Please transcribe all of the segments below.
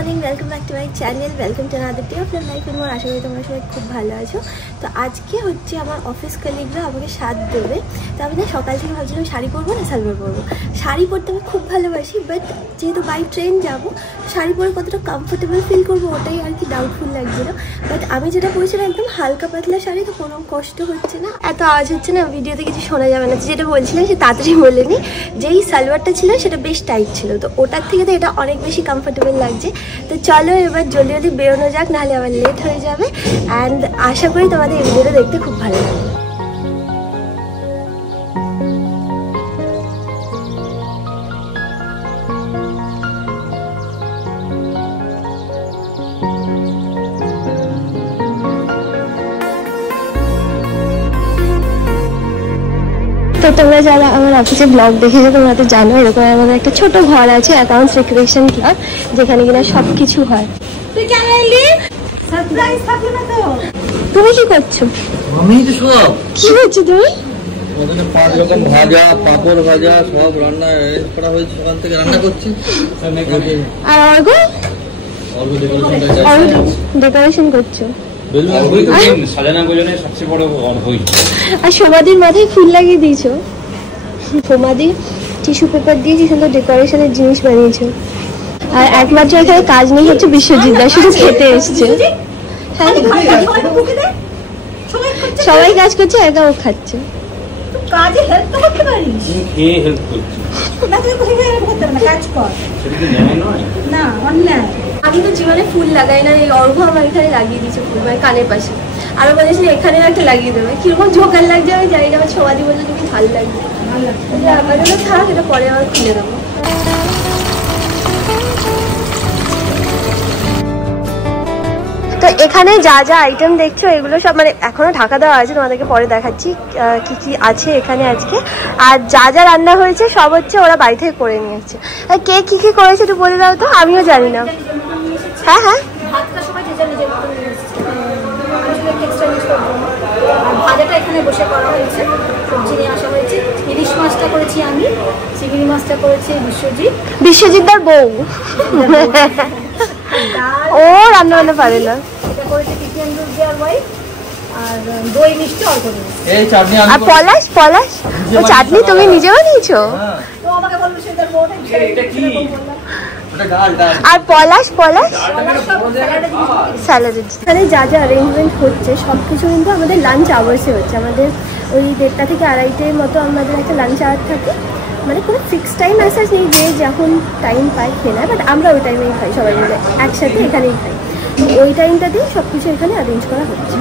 Morning, welcome back to my channel, welcome to another day of my life. এবং আশা করি তোমরা সবাই খুব ভালো আছো। তো আজকে হচ্ছে আমার অফিস কলিগরা আমাকে সাথ দেবে। তো আমি না সকাল থেকে ভাবছিলাম শাড়ি পরবো না সালোয়ার পরবো। শাড়ি পরতে আমি খুব ভালোবাসি, বাট যেহেতু বাই ট্রেন যাবো, শাড়ি পরে কতটা কমফোর্টেবল ফিল করবো ওটাই আর কি ডাউটফুল লাগছিল। বাট আমি যেটা পরেছিলাম একদম হালকা পাতলা শাড়ি, তো কোনো কষ্ট হচ্ছে না, এত আওয়াজ হচ্ছে না, ভিডিওতে কিছু শোনা যাবে না। যেটা বলছিলাম সে তাড়াতাড়ি বলে নি, যেই সালোয়ারটা ছিল সেটা বেশ টাইট ছিল, তো ওটার থেকে তো এটা অনেক বেশি কমফোর্টেবল লাগছে। তো চলো এবার জলদি জলদি বেরোনো যাক, নাহলে আবার লেট হয়ে যাবে। অ্যান্ড আশা করি তোমাদের এই ভিডিওটা দেখতে খুব ভালো লাগবে। তো তোমরা যারা আমার অফিসে ব্লগ দেখেছো তোমরা তো জানো এরকম আমাদের একটা ছোট ঘর আছে, অ্যাকাউন্টস রিক্রিয়েশন ক্লাব, যেখানে কিনা সবকিছু হয়। তুই কেন এলি? সারপ্রাইজ থাকবে না তো? তুমি কি করছো? আমি তো সব কি করছো তুমি? ওখানে 5 রকম ভাজা, পাপড় ভাজা সব রান্না করা হয়েছে, ওখান থেকে রান্না করছি। আর ডেকোরেশন করছো? আর সমাধির মাথায় ফুল লাগিয়ে দিয়েছো, সমাধি টিস্যু পেপার দিয়ে কি সুন্দর ডেকোরেশনের জিনিস বানিয়েছো। আর একমাত্র এখানে কাজ নেই হচ্ছে বিশ্বজিৎ দা, শুধু খেতে এসছে। সবাই কাজ করছে, একা ও খাচ্ছে। কাজে হেল্প তো করতে পারিস, খেয়ে হেল্প করছি না তুই কোথায় হেল্প করতে পারবি না, কাজ কর। সেটা কি ন্যায় নয়? না অন্যায়। আমি তো জীবনে ফুল লাগাই না, এই অর্ঘ আমার এখানে লাগিয়ে দিয়েছে ফুল, মানে কানের পাশে। আরো বলেছে এখানে একটা লাগিয়ে দেবে, কিরকম ঝোঁকার লাগছে আমি জানি না। আমার সমাধি বললে তুমি ভালো লাগবে, আমার জন্য থাক, এটা পরে আবার খুলে দেবো। তো এখানে যা যা আইটেম দেখছো এগুলো সব মানে এখনো ঢাকা দেওয়া আছে, তোমাদেরকে পরে দেখাচ্ছি কি কি আছে এখানে আজকে। আর যা যা রান্না হয়েছে সব হচ্ছে ওরা বাড়ি থেকে করে নিয়েছে। আর কে কি কি করেছে একটু বলে দাও তো, আমিও জানি না। হ্যাঁ হ্যাঁ, ভাতটা সবাই যে নিজের মতো আর ভাজাটা এখানে বসে করা হয়েছে, সবজি নিয়ে আসা হয়েছে। ইলিশ মাছটা করেছি আমি, চিংড়ি মাছটা করেছি বিশ্বজিৎদার বউ। ও রান্না বান্না পারে না। এটা করেছে টিকেন্দ্র জিয়ার ওয়াইফ, আর দই মিষ্টি অল্প দিয়েছে। এই চাটনি আমি আর পলাশ ও চাটনি তুমি নিজে বানিয়েছো? তো আমাকে বললো সেটার বউটা এটা কি? ওটা ডাল। আর পলাশ স্যালাডের। এখানে যা যা অ্যারেঞ্জমেন্ট হচ্ছে সব কিছু কিন্তু আমাদের লাঞ্চ আওয়ার্সে হচ্ছে। আমাদের ওই 1:30 থেকে 2:30 মতো আমাদের একটা লাঞ্চ আওয়ার থাকে, মানে কোনো ফিক্সড টাইম আসা নেই যে যখন টাইম পাই খেয়ে নেয়, বাট আমরা ওই টাইমেই খাই, সবাই মিলে একসাথে এখানেই খাই। তো ওই টাইমটাতেই সব কিছু এখানে অ্যারেঞ্জ করা হচ্ছে।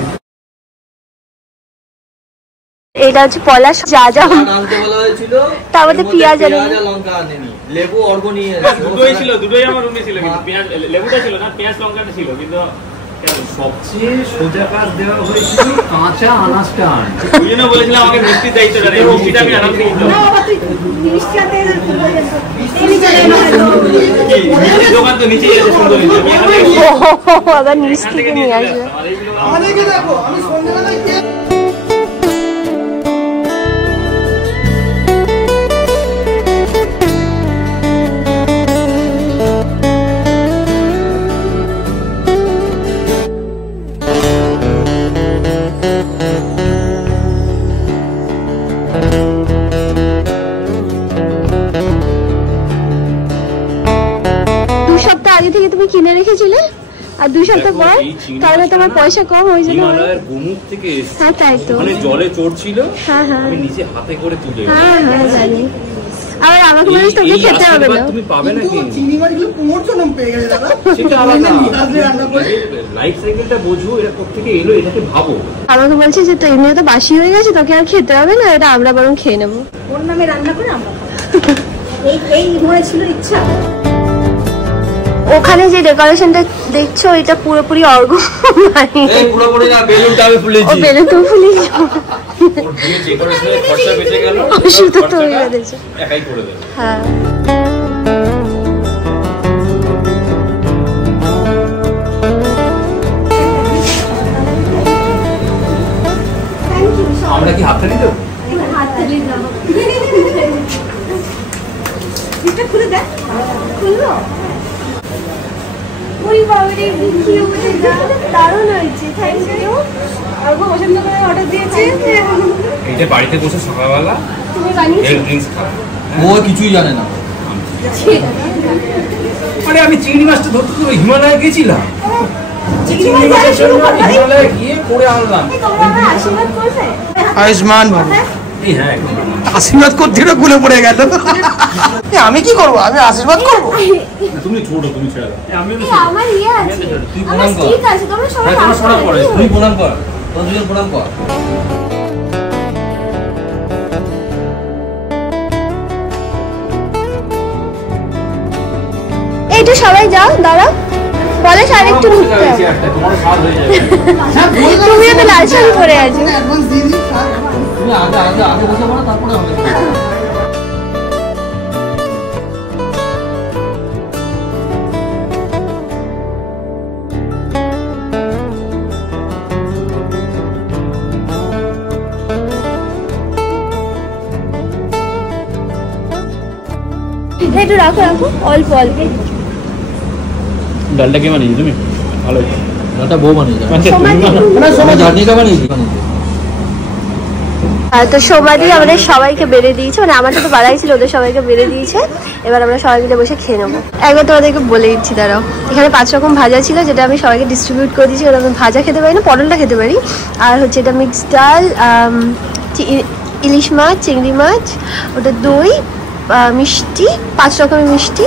এটা হচ্ছে পলাশ যা যা আনতে বলা হয়েছিল, তার মধ্যে পেঁয়াজ আর লঙ্কা আনেনি, লেবু অর্ঘ নিয়ে দুটোই ছিল, দুটোই আমার রুমে ছিল, কিন্তু পেঁয়াজ লেবুটা ছিল না, পেঁয়াজ লঙ্কাটা ছিল। কিন্তু সবচেয়ে সোজা কাজ দেওয়া হয়েছিল কাঁচা আনাজটা আনতে। ওই জন্য বলেছিলাম আমাকে মিষ্টির দায়িত্বটা নেই, মিষ্টিটা আমি আরামসে নিতে পারবো। দোকান তো নিচেই আছে, সুন্দর আবার নিচ থেকে নিয়ে আসবে। আমাদেরকে দেখো, আমি সন্ধ্যাবেলায় আগে থেকে তুমি কিনে রেখেছিলে, আর 2 সপ্তাহ পর তাহলে তোমার পয়সা কম হয়ে যাবে। হিমালয়ের গোমুখ থেকে হ্যাঁ তাই তো, মানে জলে চড়ছিল, হ্যাঁ হ্যাঁ আমি নিচে হাতে করে তুলে। হ্যাঁ হ্যাঁ জানি। আর আমাকে বলিস তোকে খেতে হবে না, তুমি পাবে না, কিন্তু চিনি মাছগুলো প্রমোশন পেয়ে গেছে দাদা। সেটা আলাদা, লাইফ সাইকেলটা বোঝো, এটা কোথেকে এলো এটাকে ভাবো। আমাকে বলছে যে তো এমনি তো বাসি হয়ে গেছে, তোকে আর খেতে হবে না, এটা আমরা বরং খেয়ে নেবো। ওর নামে রান্না করে আমরা এই হয়েছিল ইচ্ছা। ওখানে যে ডেকোরেশনটা দেখছো এটা পুরোপুরি অর্ঘ, এই পুরোপুরি না, বেলুনটা আমি ফুলেছি। ও বেলুনটা ফুলেছি, ওর দিয়ে ডেকোরেশনের খরচা বেঁচে গেল, শুধু তো ওই বেঁধেছে। একাই করে দেবে। হ্যাঁ আমরা কি হাততালি দেব? হাততালি দাও। এটা খুলে দেখ, খুললো। ওই বাবারে কি উঠে যা, দারুণ হয়েছে, থ্যাংক ইউ। আর খুব পছন্দ করে অর্ডার দিয়েছে। এটা বাড়িতে বসে সকালবেলা তুমি বানিয়েছো? ড্রিঙ্কস খাও। ও কিছুই জানে না। আরে আমি চিংড়ি মাছটা ধরতে তো হিমালয়ে গেছিলাম, চিংড়ি মাছের জন্য হিমালয়ে গিয়ে পরে আনলাম। তোমরা আমার আশীর্বাদ করবে? আয়ুষ্মান বাবু এই হ্যাঁ একদম। আশীর্বাদ করতে খুলে পড়ে গেল। আমি কি করবো? আমি আশীর্বাদ করবো? তুমি ছোট, তুমি ছেড়ে দাও। আমি এই আমার ইয়ে আছে, তুই আমার প্রণাম কর। স্টিক আছে, তোমরা সবাই হ্যাঁ তোমার প্রণাম করে, আসবে। তুই প্রণাম কর, তোর দুজন প্রণাম কর। এইটা সবাই যাও, দাঁড়াও, বলে আর একটু ঢুকতে হবে। তোমার স্বাদ হয়ে যাবে। তুমিও তো লাল শাড়ি পরে আছো। অ্যাডভান্স দিয়ে দিই। তুমি আগে আগে আগে বসে পড়ো, তারপরে হবে। একটু রাখো রাখো, অল্প অল্প। ডালটা কে বানিয়েছি তুমি? ভালো ওটা বউ বানিয়ে যায়। সমাধি চাটনিটা বানিয়েছি। তো সমাধি আমাদের সবাইকে বেড়ে দিয়েছে, মানে আমার তো বাড়াই ছিল, ওদের সবাইকে বেড়ে দিয়েছে। এবার আমরা সবাই মিলে বসে খেয়ে নেবো। একবার তোমাদেরকে বলে দিচ্ছি, দাঁড়াও। এখানে 5 রকম ভাজা ছিল, যেটা আমি সবাইকে ডিস্ট্রিবিউট করে দিয়েছি। ওটা আমি ভাজা খেতে পারি না, পটলটা খেতে পারি। আর হচ্ছে এটা মিক্সড ডাল, ইলিশ মাছ, চিংড়ি মাছ, ওটা দই, মিষ্টি, 5 রকমের মিষ্টি,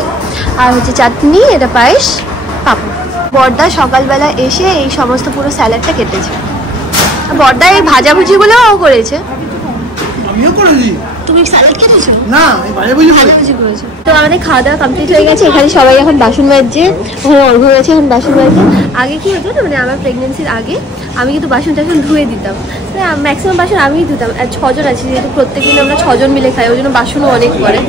আর হচ্ছে চাটনি, এটা পায়েস, পাপড়। বড়দা সকালবেলা এসে এই সমস্ত পুরো স্যালাডটা কেটেছে। বড়দা এই ভাজাভুজিগুলোও করেছে। আমিও করেছি। তুমি স্যালাড কেটেছো? না, আমি বাইরে বুঝি করি। ভাজাভুজি করেছো। তো আমাদের খাওয়া দাওয়া কমপ্লিট হয়ে গেছে। এখানে সবাই এখন বাসন মাজছে, ওখানে অর্ঘ্য গেছে এখন বাসন মাজছে। আগে কি হতো না, মানে আমার প্রেগনেন্সির আগে আমি কিন্তু বাসন টাসন ধুয়ে দিতাম, ম্যাক্সিমাম বাসন আমিই ধুতাম। আর 6 জন আছি, যেহেতু প্রত্যেকদিন আমরা 6 জন মিলে খাই, ওই জন্য বাসনও অনেক পড়ে।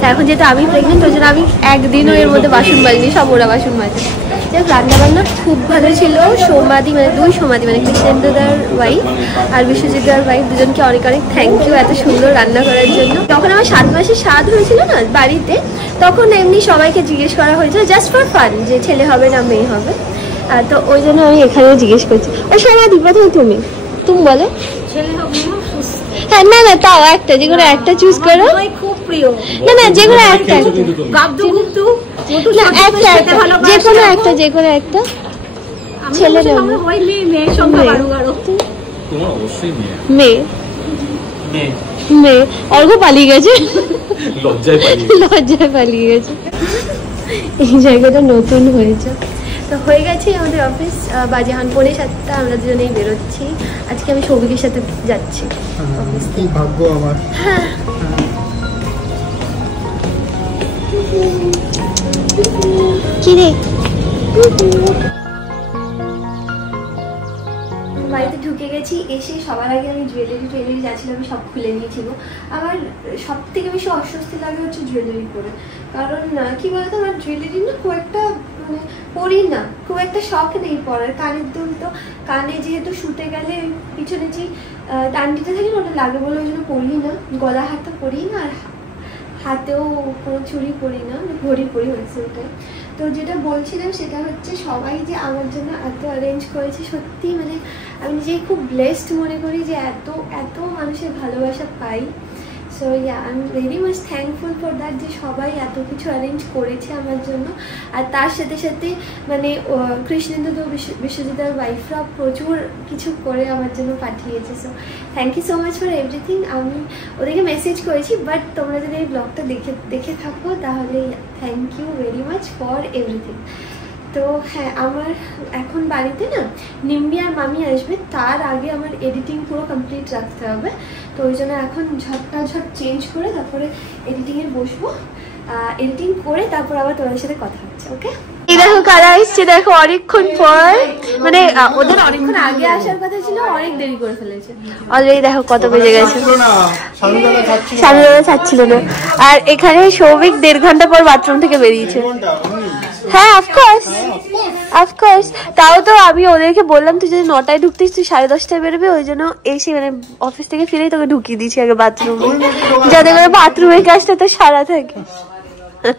তা এখন যেহেতু আমি প্রেগনেন্ট, ওই জন্য আমি একদিনও এর মধ্যে বাসন মাজিনি, সব ওরা বাসন মাজে। যাই হোক, রান্নাবান্না খুব ভালো ছিল। সমাধি মানে 2 সমাধি, মানে কৃষ্ণেন্দ্রদার ওয়াইফ আর বিশ্বজিৎদার ওয়াইফ, দুজনকে অনেক অনেক থ্যাংক ইউ এত সুন্দর রান্না করার জন্য। যখন আমার 7 মাসের স্বাদ হয়েছিল না বাড়িতে, তখন এমনি সবাইকে জিজ্ঞেস করা হয়েছিল জাস্ট ফর ফান, যে ছেলে হবে না মেয়ে হবে। তো ওই জন্য আমি এখানেও জিজ্ঞেস করছি। ওই সমাধি, প্রথমে তুমি বলো। ছেলে হোক মেয়ে হোক, সুস্থ। হ্যাঁ, না না, তাও একটা, যে কোনো একটা চুজ করো। আমার খুব প্রিয়। না না, যে কোনো একটা, গাবদু গুবদু, মোটু না সবজি একটা খেতে একটা, ভালোবাসে। যে কোনো একটা, যে কোনো একটা। আমি ছেলে বলছি, নেবো। আমরা ওই মেয়ের সংখ্যা বাড়ু বাড়ু। তোমার অবশ্যই মেয়ে। মেয়ে মেয়ে মেয়ে। অর্ঘ্য পালিয়ে গেছে, লজ্জায় পালিয়ে। লজ্জায় পালিয়ে গেছে। এই জায়গাটা নতুন হয়েছে। তো হয়ে গেছে আমাদের অফিস, বাজে এখন 6:45, আমরা দুজনেই বেরোচ্ছি। আজকে আমি সৌভিকের সাথে যাচ্ছি অফিস। কি ভাগ্য আমার। কি রে, বাড়িতে ঢুকে গেছি। এসে সবার আগে আমি জুয়েলারি যাচ্ছিল, আমি সব খুলে নিয়েছিল। আমার সব থেকে বেশি অস্বস্তি লাগে হচ্ছে জুয়েলারি পরে। কারণ কি বলতো, আমার জুয়েলারি না খুব একটা মানে পরি না, খুব একটা শখ নেই পরার। কানের দুল তো কানে যেহেতু শুতে গেলে পিছনে যে ডান্ডিটা থাকে না, ওটা লাগে বলে ওই জন্য পরি না। গলা হাতটা পরি না, আর হাতেও কোনো চুড়ি পরি না, ঘড়ি পরি হয়েছে ওটাই। তো যেটা বলছিলাম সেটা হচ্ছে, সবাই যে আমার জন্য এত অ্যারেঞ্জ করেছে, সত্যি মানে আমি নিজেই খুব ব্লেসড মনে করি যে এত এত মানুষের ভালোবাসা পাই। So yeah, I am very much thankful for that, যে সবাই এত কিছু অ্যারেঞ্জ করেছে আমার জন্য। আর তার সাথে সাথে মানে কৃষ্ণেন্দু বিশ্বজিৎদার ওয়াইফরা প্রচুর কিছু করে আমার জন্য পাঠিয়েছে। So thank you so much for everything. আমি ওদেরকে মেসেজ করেছি, বাট তোমরা যদি এই ব্লগটা দেখে থাকো তাহলে thank you very much for everything. তো হ্যাঁ, আমার এখন বাড়িতে না নিম্বি আর মামি আসবে, তার আগে আমার এডিটিং পুরো কমপ্লিট রাখতে হবে। তো ওই জন্য এখন ঝট চেঞ্জ করে তারপরে এডিটিংয়ে বসবো। এডিটিং করে তারপর আবার তোমাদের সাথে কথা হচ্ছে। ওকে, এই দেখো কারা এসছে, দেখো অনেকক্ষণ পর, মানে ওদের অনেকক্ষণ আগে আসার কথা ছিল, অনেক দেরি করে ফেলেছে অলরেডি। দেখো কত বেজে গেছে, স্বামীদাদা ছাড়ছিল না। আর এখানে সৌভিক 1.5 ঘন্টা পর বাথরুম থেকে বেরিয়েছে। হ্যাঁ, অফকোর্স। তাও তো আমি ওদেরকে বললাম, তুই যদি 9টায় ঢুকতিস, তুই 10:30টায় বেরোবে। ওই জন্য এসে মানে অফিস থেকে ফিরেই তোকে ঢুকিয়ে দিয়েছি আগে বাথরুমে, যাতে করে বাথরুমের কাজটা তো সারা থাকে। আরে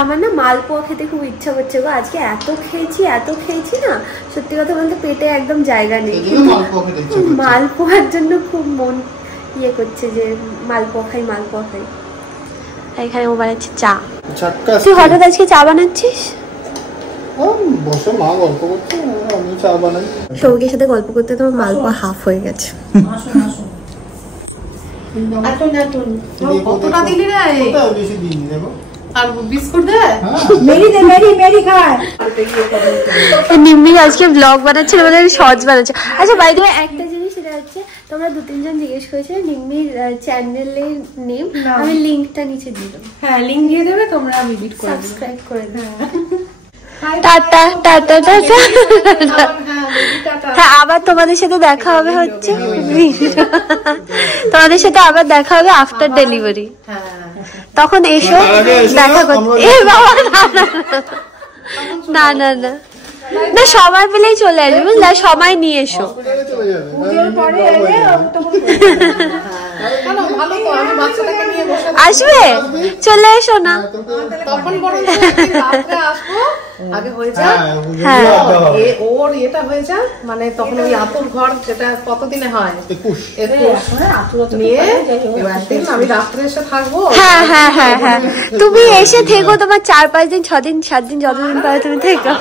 আমার না মালপোয়া খেতে খুব ইচ্ছা করছে গো। আজকে এত খেয়েছি না, সত্যি কথা বলতে পেটে একদম জায়গা নেই। মালপোয়ার জন্য খুব মন ইয়ে করছে যে মালপোয়া খাই। এখানে ও বানাচ্ছে চা। তুই হঠাৎ আজকে চা বানাচ্ছিস? সৌভিকের সাথে গল্প করতে তোমার মালপোয়া হাফ হয়ে গেছে। নিম্মি আজকে ব্লগ বানাচ্ছিল, শর্টস বানাচ্ছে। আচ্ছা বাইরে একটা জিনিস সেটা হচ্ছে, তোমরা 2-3 জন জিজ্ঞেস করেছো নিম্মির চ্যানেলের নেম, আমি লিঙ্কটা নিচে দিলাম। হ্যাঁ লিঙ্ক দিয়ে দেবে, তোমরা ভিজিট করে সাবস্ক্রাইব করে দেবে। Tata tata tata. হ্যাঁ আবার তোমাদের সাথে দেখা হবে হচ্ছে, তোমাদের সাথে আবার দেখা হবে আফটার ডেলিভারি। তখন এসো দেখা করতে। এ বাবা না না না না, সময় পেলেই চলে আসবে, বুঝলে? সময় নিয়ে এসো। আসবে, চলে এসো না। আগে হয়ে যায় ওর এটা হয়ে যায়, মানে তখন ওই আতুর ঘর যেটা কতদিনে হয় 21 নিয়ে একদিন আমি রাত্রে এসে থাকবো। হ্যাঁ হ্যাঁ হ্যাঁ হ্যাঁ, তুমি এসে থেকো, তোমার 4-5 দিন 6 দিন 7 দিন যতদিন পারে তুমি থেকো।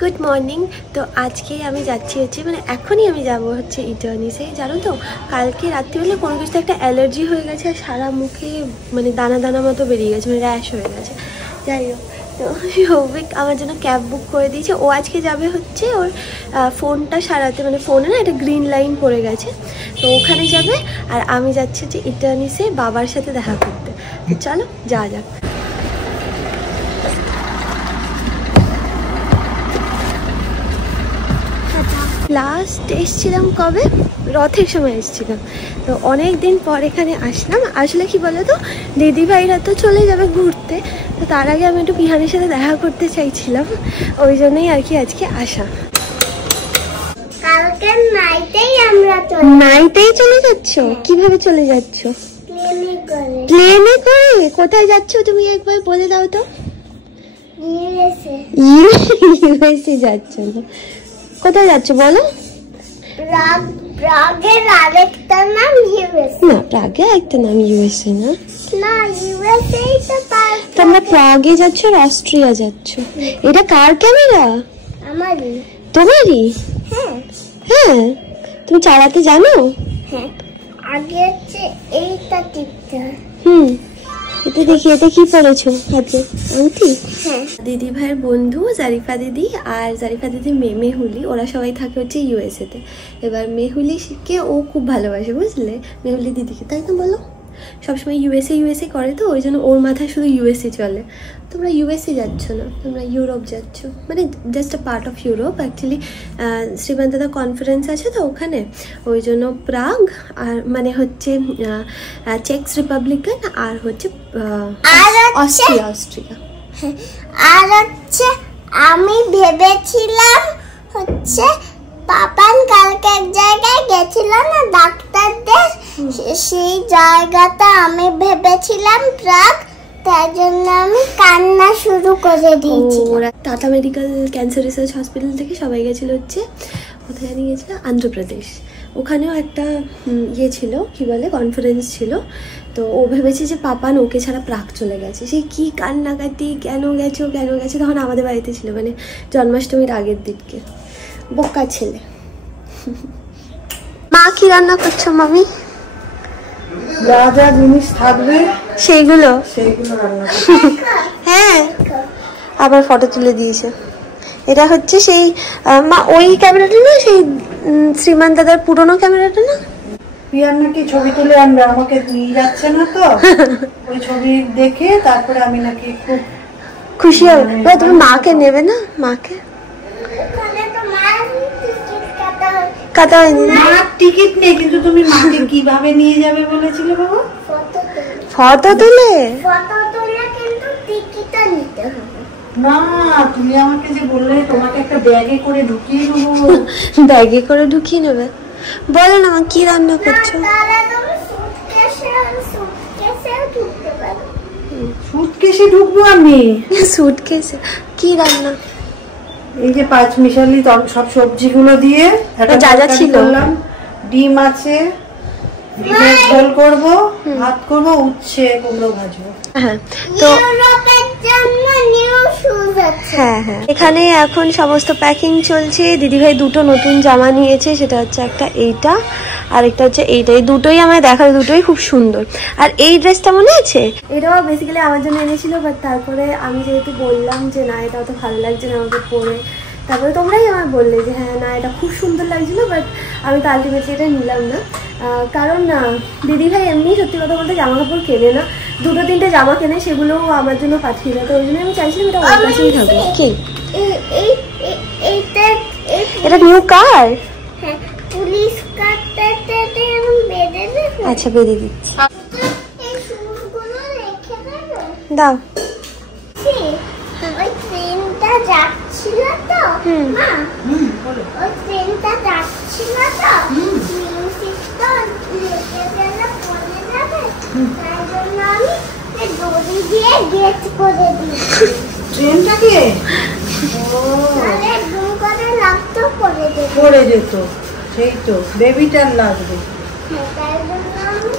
Good morning. তো আজকে আমি যাচ্ছি হচ্ছে, মানে এখনই আমি যাব হচ্ছে ইটার্নিসে। জানো তো কালকে রাত্রি হলে কোনো কিছু একটা অ্যালার্জি হয়ে গেছে, আর সারা মুখে মানে দানা দানা মতো বেরিয়ে গেছে, মানে র্যাশ হয়ে গেছে। যাই হোক, তো সৌভিক আমার জন্য ক্যাব বুক করে দিয়েছে। ও আজকে যাবে হচ্ছে ওর ফোনটা সারাতে, মানে ফোনে না একটা গ্রিন লাইন পড়ে গেছে, তো ওখানে যাবে। আর আমি যাচ্ছি হচ্ছে ইটার্নিসে বাবার সাথে দেখা করতে। তো চলো যা যাক। লাস্ট এসেছিলাম কবে, রথের সময় এসেছিলাম। তো অনেক দিন পর এখানে আসলাম। আসলে কি বলো তো, দিদিভাইরা তো চলে যাবে ঘুরতে, তো তার আগে আমি একটু পিহানের সাথে দেখা করতে চাইছিলাম, ওই জন্যই আর কি আজকে আসা। কালকে নাইটেই চলে যাচ্ছ? কিভাবে চলে যাচ্ছ? প্লেনে করে? কোথায় যাচ্ছ তুমি একবার বলে দাও তো। ইউএসএ যাচ্ছ? কোথায় যাচ্ছ বলো? প্রাগের আরেকটা নাম ইউএসএ। না, প্রাগে একটা নাম ইউএসএ না। না, ইউএসএ তো পার। তোমরা প্রাগে যাচ্ছ আর অস্ট্রিয়া যাচ্ছ। এটা কার ক্যামেরা? আমারই। তোমারই? হ্যাঁ হ্যাঁ, তুমি চালাতে জানো? হ্যাঁ, আগে হচ্ছে এইটা টিপতে হয়। এটা দেখি, এটা কি পড়েছো হাতে? আংটি? হ্যাঁ। দিদি ভাইয়ের বন্ধু জারিফা দিদি আর জারিফা দিদির মেয়ে মেহুলি, ওরা সবাই থাকে হচ্ছে ইউএসএতে। এবার মেহুলিকে ও খুব ভালোবাসে, বুঝলে? মেহুলি দিদিকে, তাই তো বলো? সবসময় ইউএসএ করে, তো ওই জন্য ওর মাথায় শুধু ইউএসএ চলে। তোমরা ইউএসএ যাচ্ছ না, তোমরা ইউরোপ যাচ্ছ, মানে just a part of Europe. Actually শ্রীমন্তদা কনফারেন্স আছে তো ওখানে, ওই জন্য প্রাগ আর মানে হচ্ছে চেক রিপাবলিকান আর হচ্ছে অস্ট্রিয়া। আর হচ্ছে আমি ভেবেছিলাম হচ্ছে পাপান কালকে এক জায়গায় গেছিল না ডাক্তারদের, সেই জায়গাটা আমি ভেবেছিলাম প্রাগ, তার জন্য আমি কান্না শুরু করে দিয়েছি। Tata medical cancer research hospital থেকে সবাই গেছিল হচ্ছে, কোথায় জানি গেছিল, অন্ধ্রপ্রদেশ। ওখানেও একটা ইয়ে ছিল, কি বলে, কনফারেন্স ছিল। তো ও ভেবেছে যে পাপান ওকে ছাড়া প্রাগ চলে গেছে। সেই কি কান্নাকাটি, কেন গেছো। তখন আমাদের বাড়িতে ছিল, মানে জন্মাষ্টমীর আগের দিনকে। বোকা ছেলে। মা কি রান্না করছো মামি? যা যা জিনিস থাকবে সেইগুলো রান্না। হ্যাঁ, আবার ফটো তুলে দিয়েছে। এটা হচ্ছে সেই মা ওই ক্যামেরাটা না, সেই শ্রীমান দাদার পুরনো ক্যামেরাটা না? পিয়ার নাকি ছবি তুলে আনবে, আমাকে নিয়ে যাচ্ছে না তো, ওই ছবি দেখে তারপরে আমি নাকি খুব খুশি হবে। তুমি মাকে নেবে না? মাকে কাটা হয়নি, মার টিকিট নেই, কিন্তু তুমি মাকে কিভাবে নিয়ে যাবে বলেছিলে বাবা? ফটো তুলে কিন্তু টিকিটও নিতে হবে। না তুমি আমাকে যে বললে তোমাকে একটা ব্যাগে করে ঢুকিয়ে দেবো। ব্যাগে করে ঢুকিয়ে নেবে? বলো না কি রান্না করছো? সুটকেসে ঢুকবো আমি? সুটকেসে কি রান্না? এই যে পাঁচমিশালি সব সবজিগুলো দিয়ে যা যা ছিল, ডিম আছে, ডিমের ঝোল করবো, ভাত করবো, উচ্ছে কুমড়ো ভাজবো। হ্যাঁ তো হ্যাঁ হ্যাঁ এখানে এখন সমস্ত প্যাকিং চলছে। দিদিভাই দুটো নতুন জামা নিয়েছে, সেটা হচ্ছে একটা এইটা আর একটা হচ্ছে এইটা। এই দুটোই আমায় দেখার, দুটোই খুব সুন্দর। আর এই ড্রেসটা মনে আছে, এটাও বেসিক্যালি আমার জন্য এনেছিল, বাট তারপরে আমি যেহেতু বললাম যে না এটা অত ভালো লাগছে না আমাকে পরে, তারপরে তোমরাই আমার বললে যে হ্যাঁ না এটা খুব সুন্দর লাগছিল, বাট আমি তো আলটিমেটলি এটা নিলাম না। কারণ না দিদিভাই এমনি সত্যি কথা বলতে জামা কাপড় কেনে না, দুটো তিনটে জামা কেনে, সেগুলো আমার জন্য পাঠিয়ে দেয়। তো ওই জন্য আমি চাইছিলাম এটা ওর কাছেই থাকবে। কি এটা নিউ কার? পুলিশ কাটতে বেঁধে দেবে। আচ্ছা বেঁধে দিচ্ছি, দাও। ওই ট্রেনটা যাচ্ছিল তো মা, ওই ট্রেনটা যাচ্ছিল তো মিউজিকটা লেগে গেলে পড়ে যাবে, তাই জন্য আমি দড়ি দিয়ে গেট করে দিয়েছি ট্রেনটাকে। তাহলে একদম করে লাগতো পড়ে যেত, পড়ে যেত। সেই তো বেবিটার লাগবে, তাই জন্য আমি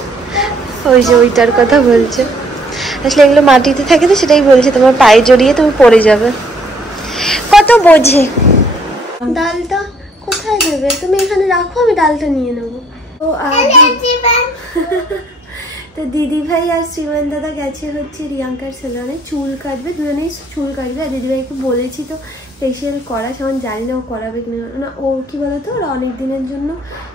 ওই যে ওইটার কথা বলছে। আসলে এগুলো মাটিতে থাকে তো, সেটাই বলছে তোমার পায়ে জড়িয়ে তুমি পড়ে যাবে। কত বোঝে। ডালটা কোথায় দেবে? তুমি এখানে রাখো, আমি ডালটা নিয়ে নেবো। তো দিদি ভাই আর শ্রীমান দাদা গেছে হচ্ছে রিয়াঙ্কার সেলুনে চুল কাটবে, দুজনেই চুল কাটবে। আর দিদিভাইকে বলেছি তো ফেসিয়াল করা, সেমন জানি না ও করাবে কিনা না। ও কি বলতো ওরা অনেক দিনের জন্য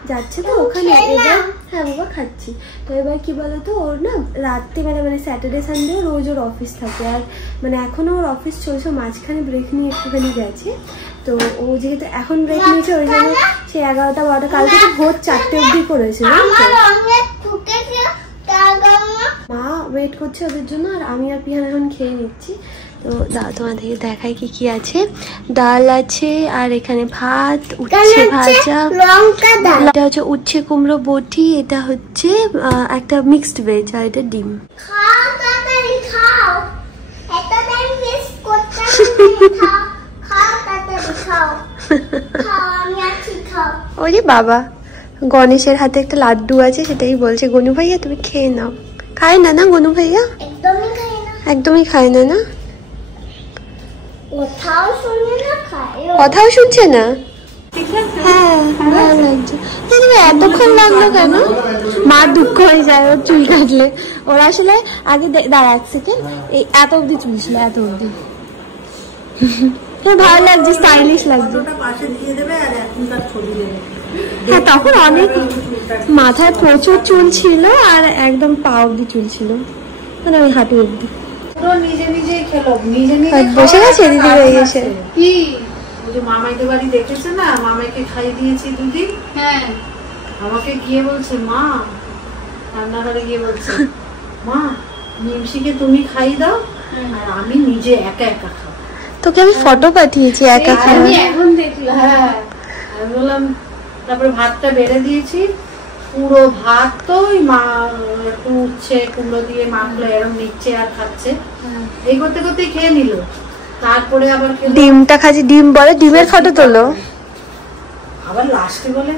যাচ্ছে তো ওখানে, এবার হ্যাঁ বাবা খাচ্ছি। তো এবার কি বলতো ওর না রাত্রে মানে স্যাটারডে সানডে রোজ ওর অফিস থাকে, আর মানে এখনও ওর অফিস চলছে, মাঝখানে ব্রেক নিয়ে একটুখানি গেছে। তো ও যেহেতু এখন ব্রেক নিয়েছে ওই জন্য সে 11টা 12টা, কালকে তো ভোর 4টে অবধি করেছিল। মা ওয়েট করছে ওদের জন্য, আর আমি আর পিয়ান এখন খেয়ে নিচ্ছি। তো তোমাদেরকে দেখাই কি কি আছে। ডাল আছে, আর এখানে ভাত, উচ্ছে ভাজা, এটা হচ্ছে উচ্ছে কুমড়ো বটি, এটা হচ্ছে একটা মিক্সড ভেজ, আর এটা ডিম। ওরে বাবা, গণেশের হাতে একটা লাড্ডু আছে, সেটাই বলছে গনু ভাইয়া তুমি খেয়ে নাও। খায় না না গনু ভাইয়া? একদমই খায় না। না কথাও শুনছে না? হ্যাঁ ভালো লাগছে। এতক্ষণ লাগলো কেন? মা দুঃখ হয়ে যায় ওর চুল কাটলে। ওর আসলে আগে দাঁড়া এক সেকেন্ড, এই এত অব্দি চুল ছিল, এত অব্দি। ভালো লাগছে, স্টাইলিশ লাগছে। হ্যাঁ তখন অনেক মাথায় প্রচুর চুল ছিল, আর একদম পা অব্দি চুল ছিল, মানে ওই হাঁটু অব্দি। নিজে নিজেই খেলো, নিজে নিজে বসে গেছে দিদি হয়ে গেছে। কি ওই যে মামাইদের বাড়ি দেখেছে না, মামাইকে খাইয়ে দিয়েছি দুদিন। হ্যাঁ আমাকে গিয়ে বলছে মা, রান্নাঘরে গিয়ে বলছে মা নিমশিকে তুমি খাই দাও, আর আমি নিজে একা একা খাবো। তোকে আমি ফটো পাঠিয়েছি একা খাওয়া। এখন দেখলাম। হ্যাঁ আমি বললাম, তারপরে ভাতটা বেড়ে দিয়েছি, পুরো ভাত তো মা একটু উচ্ছে কুমড়ো দিয়ে মাখলো, এরকম নিচ্ছে আর খাচ্ছে। এই করতে করতে খেয়ে নিল। তারপরে আবার ডিমটা খাচ্ছি, ডিম বলে ডিমের ফটো তোলো। আবার লাস্টে বলে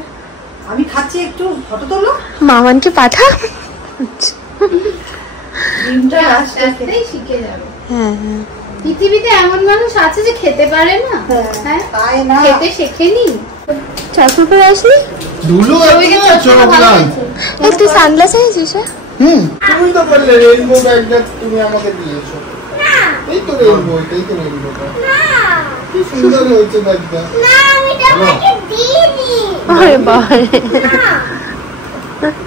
আমি খাচ্ছি একটু ফটো তোলো, মামানকে পাঠা। ডিমটা লাস্টে শিখে যাবে। হ্যাঁ হ্যাঁ পৃথিবীতে এমন মানুষ আছে যে খেতে পারে না, হ্যাঁ খেতে শেখেনি। চশমা পরে আসলি? ধুলো একটু সানগ্লাস এনেছিস? তুমি তো বললে রেইনবো ব্যাগটা তুমি আমাকে দিয়েছো। এই তো রেইনবো, এই তো রেইনবোটা। কি সুন্দর হয়েছে ব্যাগটা। না আমি তোমাকে দিইনি। আরে বাবা,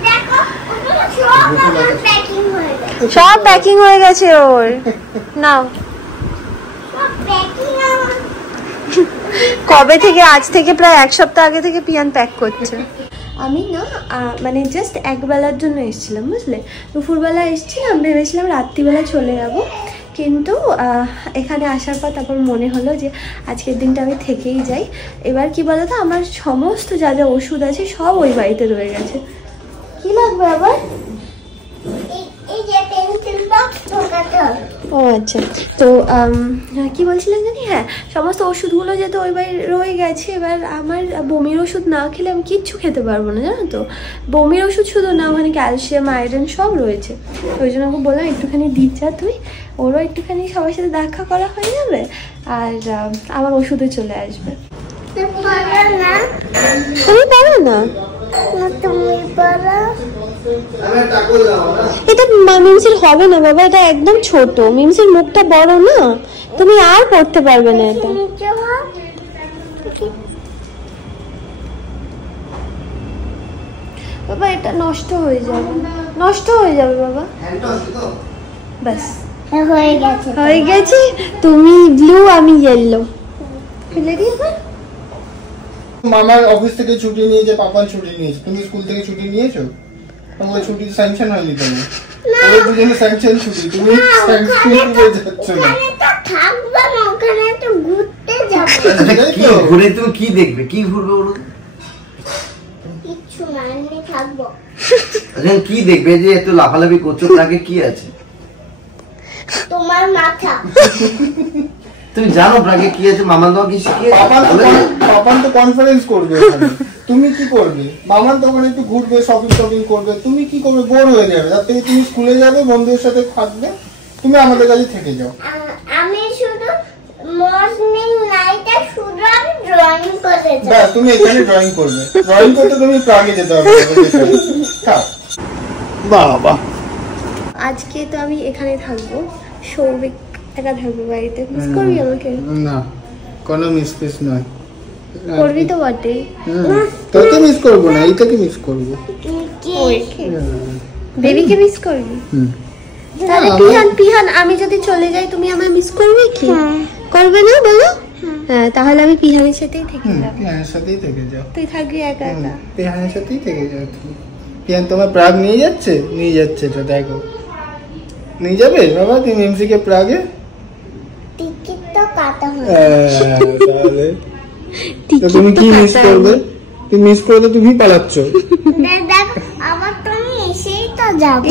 দেখো ওটা সব আমার প্যাকিং হয়ে গেছে। সব প্যাকিং হয়ে গেছে ওর। নাও সব প্যাকিং আমার। কবে থেকে? আজ থেকে প্রায় 1 সপ্তাহ আগে থেকে পিয়ান প্যাক করছে। আমি না মানে জাস্ট একবেলার জন্য এসেছিলাম, বুঝলে? দুপুরবেলা এসেছিলাম, ভেবেছিলাম রাত্রিবেলা চলে যাব, কিন্তু এখানে আসার পর তারপর মনে হলো যে আজকের দিনটা আমি থেকেই যাই। এবার কি বলতো, আমার সমস্ত যা যা ওষুধ আছে সব ওই বাড়িতে রয়ে গেছে। কি লাগবে আবার? ও আচ্ছা, তো কি বলছিলাম জানি, হ্যাঁ সমস্ত ওষুধগুলো যেহেতু ওই বাড়ি রয়ে গেছে, এবার আমার বমির ওষুধ না খেলে আমি কিচ্ছু খেতে পারবো না, জানো তো। বমির ওষুধ শুধু না, ওখানে ক্যালসিয়াম আয়রন সব রয়েছে। ওই জন্য ওকে বললাম একটুখানি দিচ্ছা তুই, ওরও একটুখানি সবার সাথে দেখা করা হয়ে যাবে আর আমার ওষুধে চলে আসবে। তুমি পারো না? এটা মিমসির হবে না বাবা, এটা একদম ছোট, মিমসির মুখটা বড় না, তুমি আর পড়তে পারবে না এটা। বাবা এটা নষ্ট হয়ে যাবে, নষ্ট হয়ে যাবে বাবা। বাস হয়ে গেছে, তুমি ব্লু আমি ইয়েলো। ফেলে দিই এবার। মামার অফিস থেকে ছুটি নিয়েছে, পাপার ছুটি নিয়েছে, তুমি স্কুল থেকে ছুটি নিয়েছো? তোমার ছুটি স্যাংশন হয়নি, তুমি ওই দুজনে স্যাংশন ছুটি, তুমি স্যাংশন হয়ে যাচ্ছ না। থাকবে না, ওখানে তো ঘুরতে যাবে। কি ঘুরে তুমি কি দেখবে, কি ঘুরবে বলো? কিছু না, এমনি থাকবো। আচ্ছা কি দেখবে যে এত লাফালাফি করছো, তাকে কি আছে? তোমার মাথা। তুমি জানো প্রাগে কি আছে? মামা তো কি শিখিয়েছে? পাপান তো কনফারেন্স করবে ওখানে, তুমি কি করবে? মামান তো ওখানে একটু ঘুরবে, শপিং করবে, তুমি কি করবে? বোর হয়ে যাবে। তার থেকে তুমি স্কুলে যাবে, বন্ধুদের সাথে থাকবে, তুমি আমাদের কাছে থেকে যাও। আমি শুধু মর্নিং নাইটে শুধু আমি ড্রয়িং করে যাব। বাহ, তুমি এখানে ড্রয়িং করবে, ড্রয়িং করতে তুমি প্রাগে যেতে হবে। বাবা, আজকে তো আমি এখানে থাকবো, সৌভিক একা থাকবো বাড়িতে। মিস করবি আমাকে? না, কোনো মিস নয়, করবি তো বটেই। তোকে মিস করবো না, এইটাকে মিস করবো। বেবিকে মিস করবি? তাহলে পিহান আমি যদি চলে যাই তুমি আমায় মিস করবে কি? করবে না বলো? হ্যাঁ, তাহলে আমি পিহানের সাথেই থেকে যাবো। পিহানের সাথেই থেকে যাও। তুই থাকবি একা একা? পিহানের সাথেই থেকে যাও তুমি। পিহান তোমার প্রাগ নিয়ে যাচ্ছে? নিয়ে যাচ্ছে তো, দেখো নিয়ে যাবে বাবা তুমি এমসিকে প্রাগে? টিকিট তো কাটা হলো। তাহলে তুমি কি মিস করবে? তুমি মিস করলে তুমি পালাচ্ছ। দেখ আবার তুমি এসেই তো যাবে।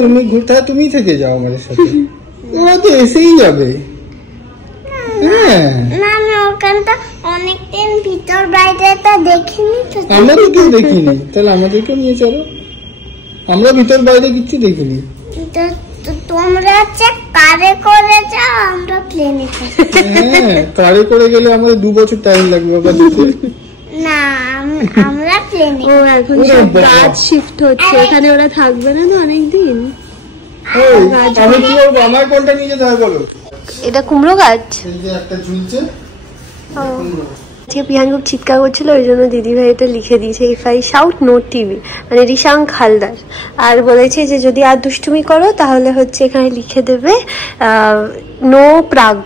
তুমি ঘুরতে তুমি থেকে যাও আমাদের সাথে, ওরা তো এসেই যাবে। না না, ওখানটা অনেকদিন ভিতর বাইরে তো দেখিনি তো। আমরা তো কেউ দেখিনি, তাহলে আমাদেরকে নিয়ে চলো। আমরা ভিতর বাইরে কিচ্ছু দেখিনি। তোমরা হচ্ছে কারে করে যাও, আমরা প্লেনে। হ্যাঁ, কারে করে গেলে আমাদের 2 বছর টাইম লাগবে বাবা যেতে। না, আমরা প্লেনে। ও এখন কাজ শিফট হচ্ছে, এখানে ওরা থাকবে না তো অনেকদিন। আমি কি বলবো, আমার কোনটা নিয়ে যেতে হয় বলো? এটা কুমড়ো গাছ, এই যে একটা ঝুলছে। আজকে পিহান খুব চিৎকার করছিল, ওই জন্য দিদি ভাই এটা লিখে দিয়েছে, if I shout no TV, মানে রিশাঙ্ক হালদার। আর বলেছে যে যদি আর দুষ্টুমি করো তাহলে হচ্ছে এখানে লিখে দেবে নো প্রাগ।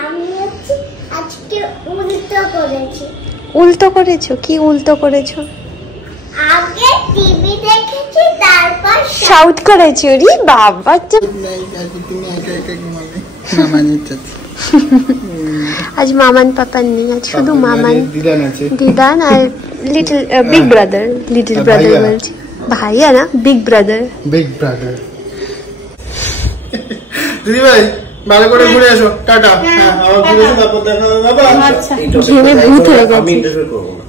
আমি হচ্ছে আজকে উল্টো করেছি। উল্টো করেছো? কি উল্টো করেছো? আগে টিভি দেখেছি, তারপর শাউট করেছি। ওরে বাবা, আজ মামান পাপার নেই, আজ শুধু মামান, দিদান আর little big brother. Little brother বলছি, ভাইয়া না, বিগ ব্রাদার। দিদি ভাই ভালো করে ঘুরে এসো, টাটা। আবার ঘুরে এসো, তারপর দেখা হবে বাবা। আচ্ছা, ঘেমে ভূত হয়ে গেছে। আমি ইন্টারফেয়ার করব না।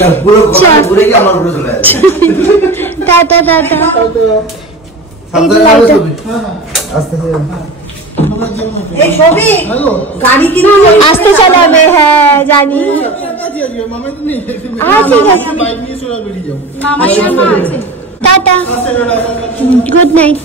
তার পুরো ঘোরা ঘুরে গিয়ে আমার উপরে চলে আসে। Tata tata. সাবধানে আসো। আস্তে আস্তে। এই সবই গাড়ি কিন্তু আস্তে চালাবে। হ্যাঁ জানি। ঠিক আছে, টাটা, গুড নাইট।